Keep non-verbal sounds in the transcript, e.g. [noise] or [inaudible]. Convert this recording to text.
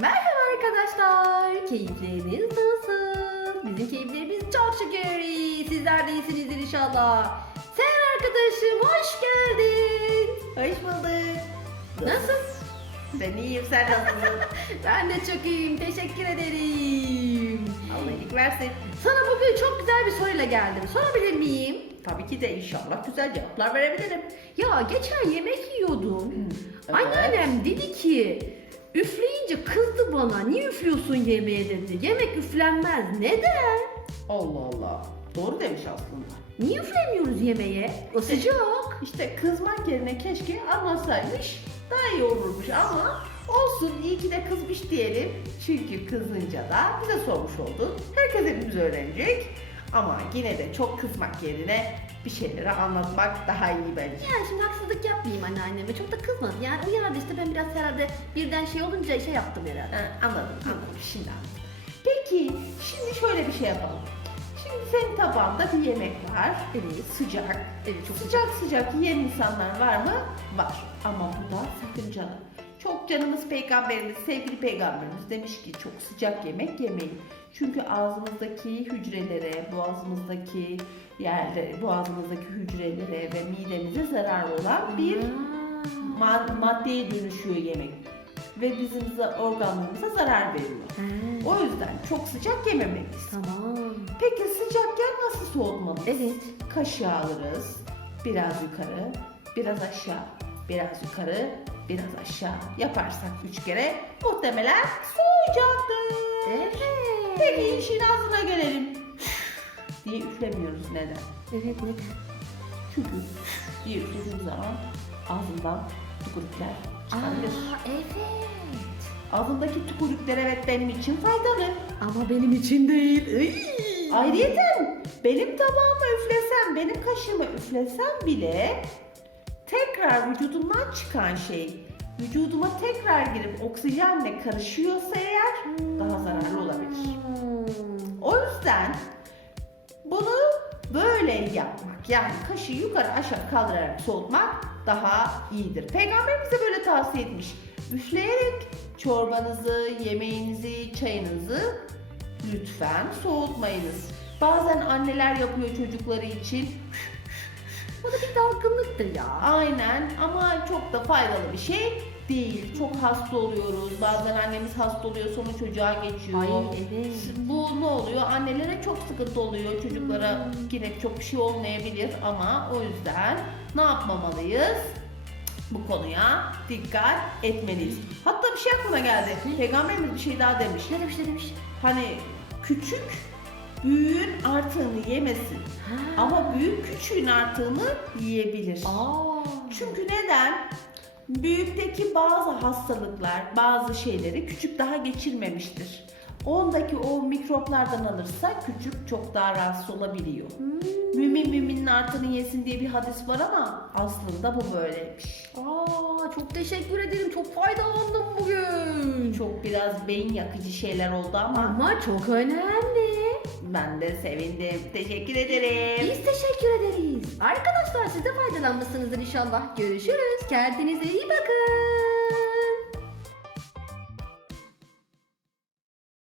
Merhaba arkadaşlar. Keyifleriniz nasıl? Bizim keyiflerimiz çok şükür iyi. Sizler de iyisinizdir inşallah. Sen arkadaşım hoş geldin. Hoş bulduk. Nasılsın? Ben iyiyim, sen nasılsın? [laughs] Ben de çok iyiyim. Teşekkür ederim. Allah iyilik versin. Sana bugün çok güzel bir soruyla geldim. Sorabilir miyim? Tabii ki de inşallah güzel cevaplar verebilirim. Ya geçen yemek yiyordum. evet. Anneannem dedi ki üfleyince kızdı bana. Niye üflüyorsun yemeğe dedi. Yemek üflenmez. Neden? Allah Allah. Doğru demiş aslında. Niye üflemiyoruz yemeğe? O sıcak. İşte kızmak yerine keşke anlasaymış daha iyi olurmuş ama olsun iyi ki de kızmış diyelim. Çünkü kızınca da bize sormuş oldu. Herkes hepimiz öğrenecek. Ama yine de çok kızmak yerine bir şeyleri anlatmak daha iyi bence. Yani şimdi haksızlık yapmayayım anneanneme. Çok da kızmadı. Yani uyardı işte ben biraz herhalde birden şey olunca şey yaptım herhalde. Ha, anladım, anladım. Şimdi anladım. Peki, şimdi şöyle bir şey yapalım. Şimdi senin tabağında bir yemek var. Evet. Sıcak. Evet çok sıcak. Sıcak sıcak yiyen insanlar var mı? Var. Ama bu da sakıncalı. Çok canımız peygamberimiz, sevgili peygamberimiz demiş ki çok sıcak yemek yemeyin. Çünkü ağzımızdaki hücrelere, boğazımızdaki yerlere, boğazımızdaki hücrelere ve midemize zararlı olan bir Aa. ma- maddeye dönüşüyor yemek. Ve bizim za- organlarımıza zarar veriyor. Ha. O yüzden çok sıcak yememeliyiz. Tamam. Peki sıcakken nasıl soğutmalıyız? Evet. Kaşığı alırız. Biraz yukarı, biraz aşağı, biraz yukarı, biraz aşağı yaparsak üç kere muhtemelen soğuyacaktır. Evet. Peki işin ağzına gelelim. diye üflemiyoruz neden? Evet neden? Çünkü diye üflediğim zaman ağzından tükürükler çıkabilir. Aa evet. Ağzındaki tükürükler evet benim için faydalı. Ama benim için değil. Iy. Ayrıyeten benim tabağıma üflesem, benim kaşığıma üflesem bile tekrar vücudumdan çıkan şey vücuduma tekrar girip oksijenle karışıyorsa eğer daha zararlı olabilir. Hmm. O yüzden bunu böyle yapmak yani kaşığı yukarı aşağı kaldırarak soğutmak daha iyidir. Peygamber bize böyle tavsiye etmiş. Üfleyerek çorbanızı, yemeğinizi, çayınızı lütfen soğutmayınız. Bazen anneler yapıyor çocukları için. Bu da bir dalgınlıktır ya. Aynen ama çok da faydalı bir şey değil. Çok hasta oluyoruz. Bazen annemiz hasta oluyor sonra çocuğa geçiyor. Ay evet. Bu ne oluyor? Annelere çok sıkıntı oluyor. Çocuklara Hmm. yine çok bir şey olmayabilir ama o yüzden ne yapmamalıyız? Bu konuya dikkat etmeliyiz. Hatta bir şey aklıma geldi. Peygamberimiz bir şey daha demiş. Ne demiş ne demiş? Hani küçük büyüğün artığını yemesin. Ha. Ama büyük küçüğün artığını yiyebilir. Aa. Çünkü neden? Büyükteki bazı hastalıklar, bazı şeyleri küçük daha geçirmemiştir. Ondaki o mikroplardan alırsa küçük çok daha rahatsız olabiliyor. Hmm. Mümin müminin artını yesin diye bir hadis var ama aslında bu böyleymiş. Aa, çok teşekkür ederim. Çok faydalandım bugün. Çok biraz beyin yakıcı şeyler oldu ama Ama çok önemli. Ben de sevindim. Teşekkür ederim. Biz teşekkür ederiz. Arkadaşlar siz de faydalanmışsınızdır inşallah. Görüşürüz. Kendinize iyi bakın.